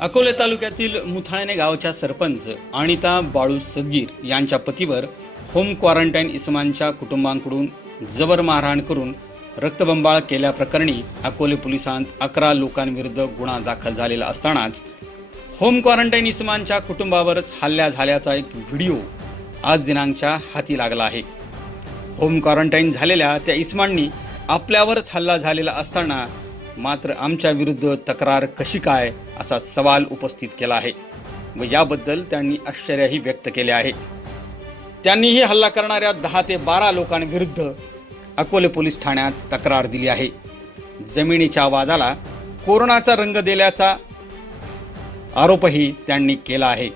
अकोले तालुक्यातील मुथाळणे गावच्या सरपंच अनिता बाळू सदगीर यांच्या पतीवर होम क्वारंटाईन इसमांच्या कुटुंबांकडून जबर मारहाण करून रक्तबंबाळ केल्याप्रकरणी अकोले पोलिसांत अकरा लोकांविरुद्ध गुन्हा दाखल झालेला असतानाच होम क्वारंटाईन इसमांच्या कुटुंबावरच हल्ला झाल्याचा एक व्हिडिओ आज दिनांकच्या हाती लागला आहे. होम क्वारंटाईन झालेल्या त्या इस्मांनी आपल्यावरच हल्ला झालेला असताना मात्र आमच्या विरुद्ध तक्रार कशी काय असा सवाल उपस्थित केला आहे. व याबद्दल त्यांनी आश्चर्यही व्यक्त केले आहे. त्यांनीही हल्ला करणाऱ्या दहा ते बारा लोकांविरुद्ध अकोले पोलीस ठाण्यात तक्रार दिली आहे. जमिनीच्या वादाला कोरोनाचा रंग दिल्याचा आरोपही त्यांनी केला आहे.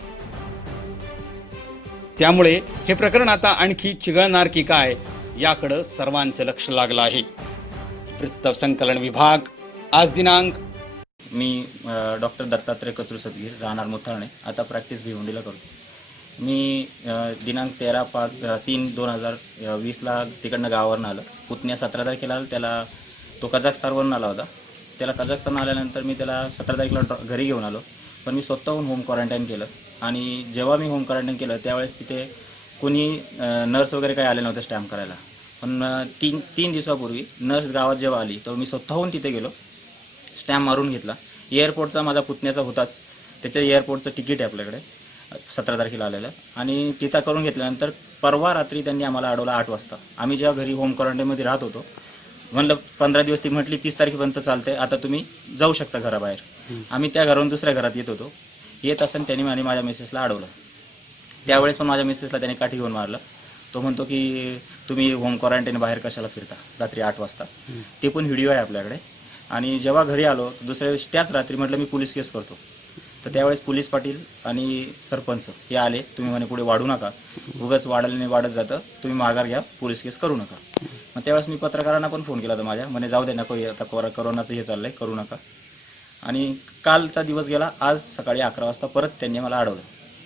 त्यामुळे हे प्रकरण आता आणखी चिघळणार की काय याकडं सर्वांचं लक्ष लागलं आहे. वृत्त संकलन विभाग आज दिनांक मी डॉक्टर दत्तात्रय कचरू सदगीर राहणार मुथाणे आता प्रॅक्टिस भिवंडीला करतो. मी दिनांक तेरा पाच तीन दोन हजार वीसला तिकडनं गावावरून आलं. पुतण्या सतरा तारखेला आलं त्याला तो कझाकस्तानवरून आला होता. त्याला कझाकस्तान आल्यानंतर मी त्याला सतरा तारखेला ड्रॉ- घरी घेऊन आलो. पण मी स्वतःहून होम क्वारंटाईन केलं. आणि जेव्हा मी होम क्वारंटाईन केलं त्यावेळेस तिथे कोणी नर्स वगैरे काही आले नव्हते स्टॅम्प करायला. पण तीन तीन दिवसापूर्वी नर्स गावात जेव्हा आली तेव्हा मी स्वतःहून तिथे गेलो. स्टॅम्प मारून घेतला. एअरपोर्टचा माझा पुतण्याचा होताच. त्याच्या एअरपोर्टचं तिकीट आहे आपल्याकडे सतरा तारखेला आलेलं. आणि तिथं करून घेतल्यानंतर परवा रात्री त्यांनी आम्हाला अडवलं आठ वाजता. आम्ही जेव्हा घरी होम क्वारंटाईनमध्ये राहत होतो म्हणलं पंधरा दिवस ती म्हटली तीस तारखेपर्यंत चालते आता तुम्ही जाऊ शकता घराबाहेर. आम्ही त्या घरावरून दुसऱ्या घरात येत होतो. येत असताना त्यांनी आणि माझ्या मिसेसला अडवलं. त्यावेळेस पण माझ्या मिसेसला त्याने काठी घेऊन मारलं. तो म्हणतो की तुम्ही होम क्वारंटाईन बाहेर कशाला फिरता? रात्री आठ वाजता. ते पण व्हिडिओ आहे आपल्याकडे. आणि जेव्हा घरी आलो दुसऱ्या दिवशी त्याच रात्री म्हटलं मी पोलीस केस करतो. तर त्यावेळेस पोलीस पाटील आणि सरपंच हे आले. तुम्ही म्हणे पुढे वाढू नका. उगाच वाढल्याने वाढत जातं. तुम्ही माघार घ्या पोलीस केस करू नका. मग त्यावेळेस मी पत्रकारांना पण फोन केला होता माझ्या. म्हणे जाऊ दे नको आता कोरा करोनाचं हे चाललंय करू नका. आणि कालचा दिवस गेला. आज सकाळी अकरा वाजता परत त्यांनी मला अडवलं.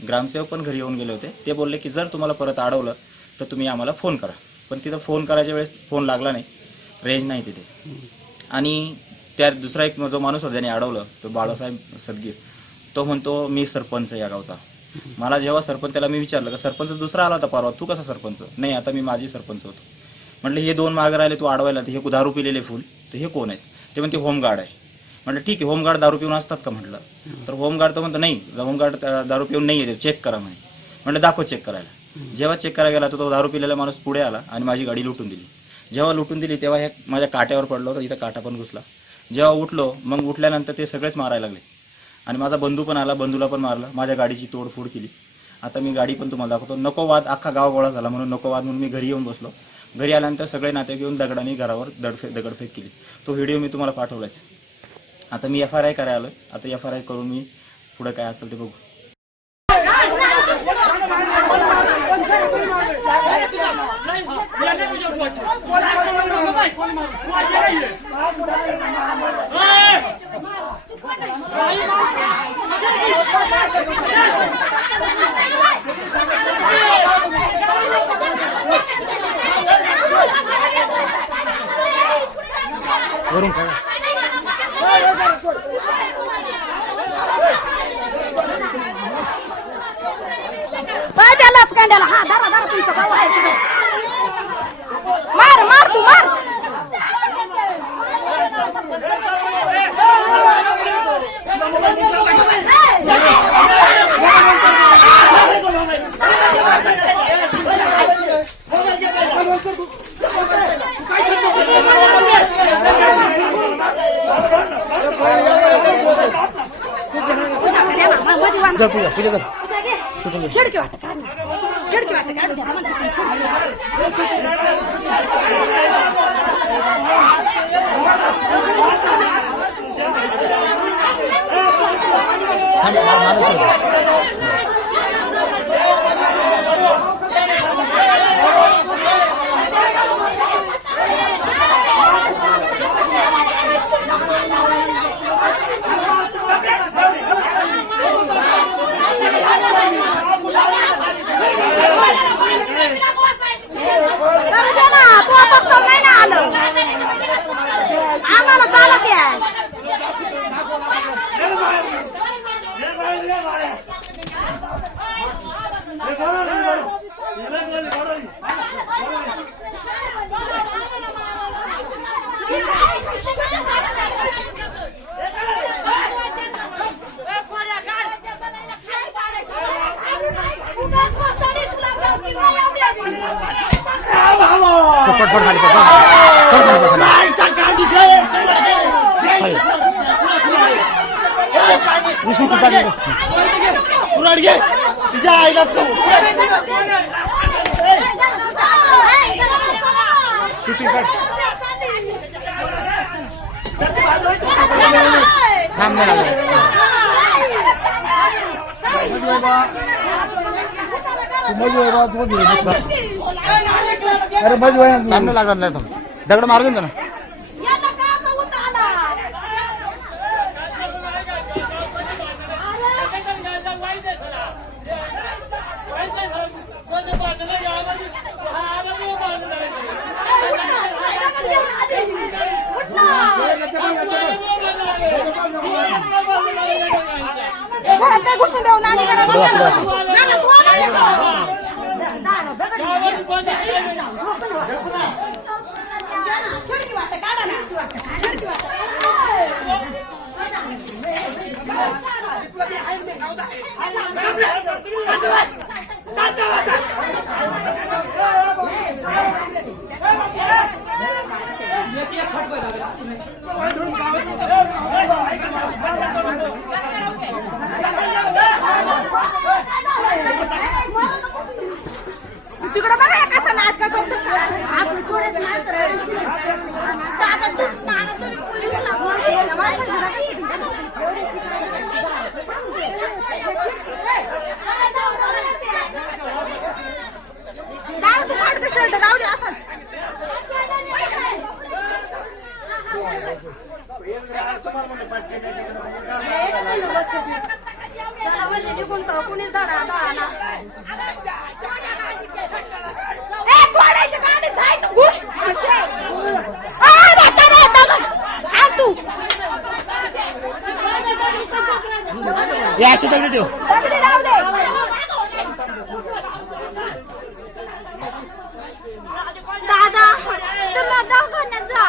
ग्रामसेवक पण घरी येऊन गेले होते. ते बोलले की जर तुम्हाला परत अडवलं तर तुम्ही आम्हाला फोन करा. पण तिथं फोन करायच्या वेळेस फोन लागला नाही. रेंज नाही तिथे. आणि त्या दुसरा एक जो माणूस होता त्याने अडवलं तो बाळासाहेब सदगीर. तो म्हणतो मी सरपंच आहे या गावचा. मला जेव्हा सरपंच त्याला मी विचारलं का सरपंच दुसरा आला होता परवा तू कसा सरपंच? नाही आता मी माझी सरपंच होतो. म्हटलं हे दोन मागे राहिले तू अडवायला तर हे दारू पिलेले फुल तर हे कोण आहेत? ते म्हणते होमगार्ड आहे. म्हटलं ठीक आहे होमगार्ड दारू पिऊन असतात का? म्हटलं. तर होमगार्ड तर म्हणतो नाही होमगार्ड दारू पिऊन नाही येते चेक करा म्हणे. म्हटलं दाखव चेक करायला. जेव्हा चेक करायला गेला तर तो दारू पिलेला माणूस पुढे आला आणि माझी गाडी लुटून दिली. जेव्हा लुटून दिली तेव्हा हे माझ्या काट्यावर पडलं होतं इथं काटा पण घुसला. जेव्हा उठलो मग उठल्यानंतर ते सगळेच मारायला लागले. आणि माझा बंधू पण आला बंधूला पण मारलं माझ्या गाडीची तोडफोड केली. आता मी गाडी पण तुम्हाला दाखवतो. नको वाद अख्खा गाव गोळा झाला म्हणून नको वाद म्हणून मी घरी येऊन बसलो. घरी आल्यानंतर सगळे नाते घेऊन दगडाने घरावर दडफे दगडफेक केली. तो व्हिडिओ मी तुम्हाला पाठवलाच आता मी एफ आर आय करायला आलो आता एफ आर आय करून मी पुढं काय असेल ते बघू. पाय द्यालाच कांद्याला हा दारा दारा तुमचा भाऊ आहे तिथे मार मार तू मार पूजा करे ना मग मध्ये वांग. पूजा घे. खिडकी वाटत काढ खिडकी वाटत काढ द्या मला. करू दे ना तू आता सम नाही ना आलं आम्हाला चालत आहे पट पट खाली पट पट खाली पट खाली पाटील उराड घे. तुझ्या आईला तू थांब नाही लागलं. मजू तू मजू. अरे मजू आहे थांब लागणार नाही थांब दगड मारून दे ना. 给我拿那个，拿个。拿个。निघून तर कुणीच जाय तू घुस अशे हा तू हे असे दगड ठेव दगडी राहू दे दादा तुम्ही दवाखान्यात जा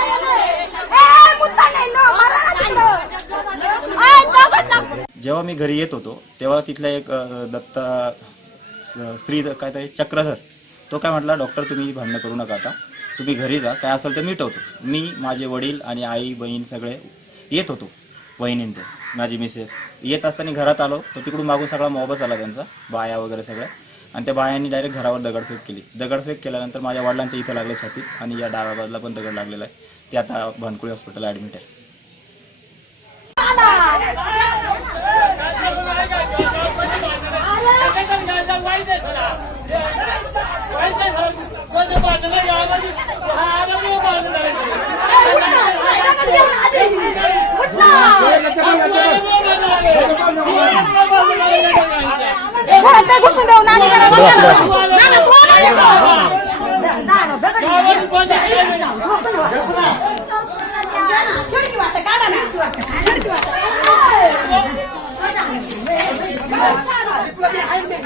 ए, मुद्दा नाही ना, मारा ना तिकडं. ए, दगड नको. जेव्हा मी घरी येत होतो तेव्हा तिथला एक दत्ता श्री काय तरी चक्रधर तो काय म्हटला डॉक्टर तुम्ही भांडणं करू नका आता. तुम्ही घरी जा. काय असेल तर मिटवतो. मी माझे वडील आणि आई बहीण सगळे येत होतो बहिणींन माझी मिसेस येत असताना घरात आलो तर तिकडून मागून सगळा मोबच आला त्यांचा बाया वगैरे सगळ्या. आणि त्या बायांनी डायरेक्ट घरावर दगडफेक केली. दगडफेक केल्यानंतर माझ्या वडिलांच्या इथं लागले छातीत आणि या डाव्या बाजूला पण दगड लागलेला आहे. ते आता भानकुळी हॉस्पिटलला ॲडमिट आहे घरात काय घुसून देऊ नाणी करा नाना, कोण आहे तो? दारा, दगड घे. खिडकी वाटतं, काढा ना. खिडकी वाटतं.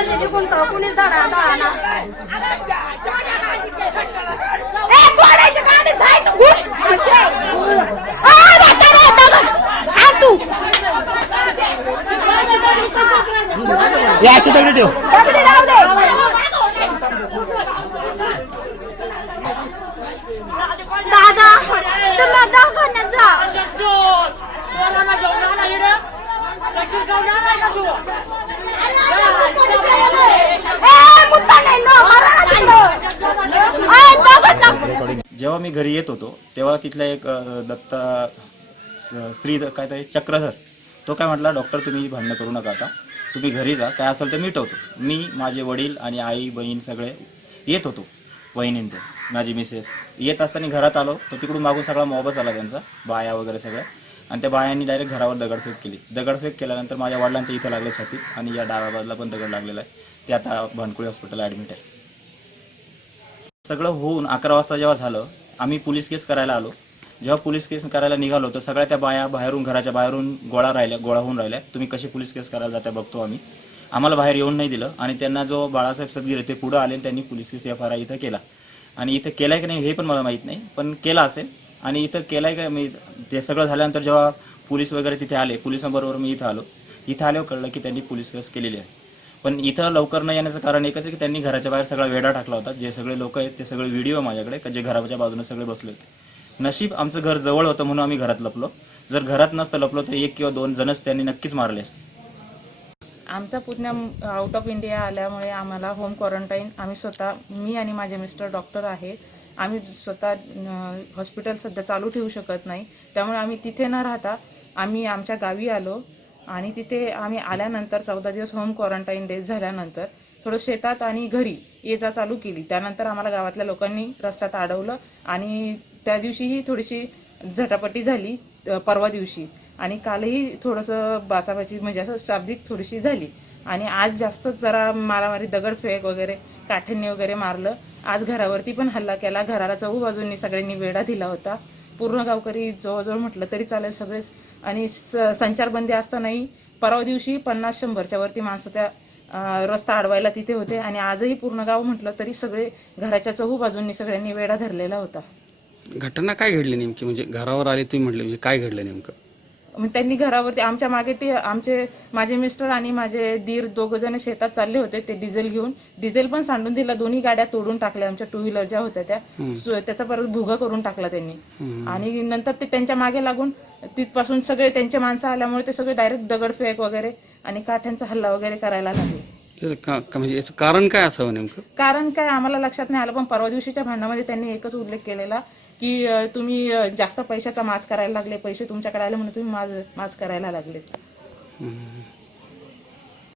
वल्ले निघून तर कुणीच धडा धडा ए कोणाच्या गाडीत जाय तू घुस. अशे. तू. दगड ठेव. दगडी राहू दे दादा तुम्ही दवाखान्यात जा जेव्हा मी घरी येत होतो तेव्हा तिथला एक दत्ता स- श्री काहीतरी चक्रधर तो काय म्हटला डॉक्टर तुम्ही भांडणं करू नका आता. तुम्ही घरी जा काय असेल ते मिटवतो मी माझे वडील आणि आई बहीण सगळे येत होतो वहिनीन ते माझी मिसेस. येत असताना घरात आलो तर तिकडून मागून सगळा मॉबच आला त्यांचा बाया वगैरे सगळ्या. आणि त्या बायांनी डायरेक्ट घरावर दगडफेक केली. दगडफेक केल्यानंतर माझ्या वडिलांच्या इथं लागले छातीत आणि या डाव्या बाजूला पण दगड लागलेला आहे. ते आता भानकुळे हॉस्पिटलला ॲडमिट आहे. सगळं होऊन अकरा वाजता जेव्हा झालं आम्ही पोलीस केस करायला आलो. जेव्हा पोलीस केस करायला निघालो तर सगळ्या त्या बाया बाहेरून घराच्या बाहेरून गोळा राहिल्या गोळा होऊन राहिल्या. तुम्ही कशी पोलीस केस करायला जाता बघतो आम्ही. आम्हाला बाहेर येऊन नाही दिलं आणि त्यांना जो बाळासाहेब सदगीर ते पुढं आले त्यांनी police case F I R इथं केला. आणि इथं केला की नाही हे पण मला माहीत नाही पण केला असेल. आणि इथं केलाय का मी ते सगळं झाल्यानंतर जेव्हा पोलीस वगैरे तिथे आले पोलिसांबरोबर मी इथं आलो. इथं आल्यावर कळलं की त्यांनी पोलीस केस केलेली आहे. पण इथं लवकर न येण्याचं कारण एकच आहे की त्यांनी घराच्या बाहेर सगळा वेढा टाकला होता. जे सगळे लोक आहेत ते सगळे व्हिडिओ माझ्याकडे का जे घराच्या बाजूने सगळे बसले होते. नशीब आमचं घर जवळ होतं म्हणून आम्ही घरात लपलो. जर घरात नसतं लपलो तर एक किंवा दोन जणच त्यांनी नक्कीच मारले असते. आमचा पुतण्या आउट ऑफ इंडिया आल्यामुळे आम्हाला होम क्वारंटाईन आम्ही स्वतः मी आणि माझे मिस्टर डॉक्टर आहेत. आम्ही स्वतः हॉस्पिटल सध्या चालू ठेवू शकत नाही. त्यामुळे आम्ही तिथे न राहता आम्ही आमच्या गावी आलो. आणि तिथे आम्ही आल्यानंतर चौदा दिवस होम क्वारंटाईन डेज झाल्यानंतर थोडं शेतात आणि घरी ये जा चालू केली. त्यानंतर आम्हाला गावातल्या लोकांनी रस्त्यात अडवलं आणि त्या दिवशीही थोडीशी झटापटी झाली परवा दिवशी. आणि कालही थोडंसं बाचाबाची म्हणजे असं शाब्दिक थोडीशी झाली. आणि आज जास्तच जरा मारामारी दगडफेक वगैरे काठ्यांनी वगैरे मारलं. आज घरावरती पण हल्ला केला. घराला चहू बाजूंनी सगळ्यांनी वेढा दिला होता. पूर्ण गावकरी जवळजवळ म्हटलं तरी चालेल सगळेच. आणि स- संचारबंदी असतानाही परवा दिवशी पन्नास शंभरच्या वरती माणसं त्या रस्ता अडवायला तिथे होते आणि आजही पूर्ण गाव म्हटलं तरी सगळे घराच्या चहू बाजूंनी सगळ्यांनी वेढा धरलेला होता. घटना काय घडली नेमकी? म्हणजे घरावर आले तुम्ही म्हटलं म्हणजे काय घडलं नेमकं? त्यांनी घरावरती आमच्या मागे ते आमचे माझे मिस्टर आणि माझे दीर दोघ जण शेतात चालले होते ते डिझेल घेऊन. डिझेल पण सांडून दिला दोन्ही गाड्या तोडून टाकल्या आमच्या टू व्हीलर ज्या होत्या त्या. त्याचा परत भुगा करून टाकला त्यांनी. आणि नंतर ते त्यांच्या मागे लागून तिथपासून सगळे त्यांचे माणसं आल्यामुळे ते सगळे डायरेक्ट दगडफेक वगैरे आणि काठ्यांचा हल्ला वगैरे करायला लागले. म्हणजे कारण काय असावं नेमकं? कारण काय आम्हाला लक्षात नाही आलं पण परवा दिवशीच्या भांडणामध्ये त्यांनी एकच उल्लेख केलेला की तुम्ही जास्त पैशाचा माज करायला लागले पैसे तुमच्याकडे आले म्हणून तुम्ही माज माज करायला लागले.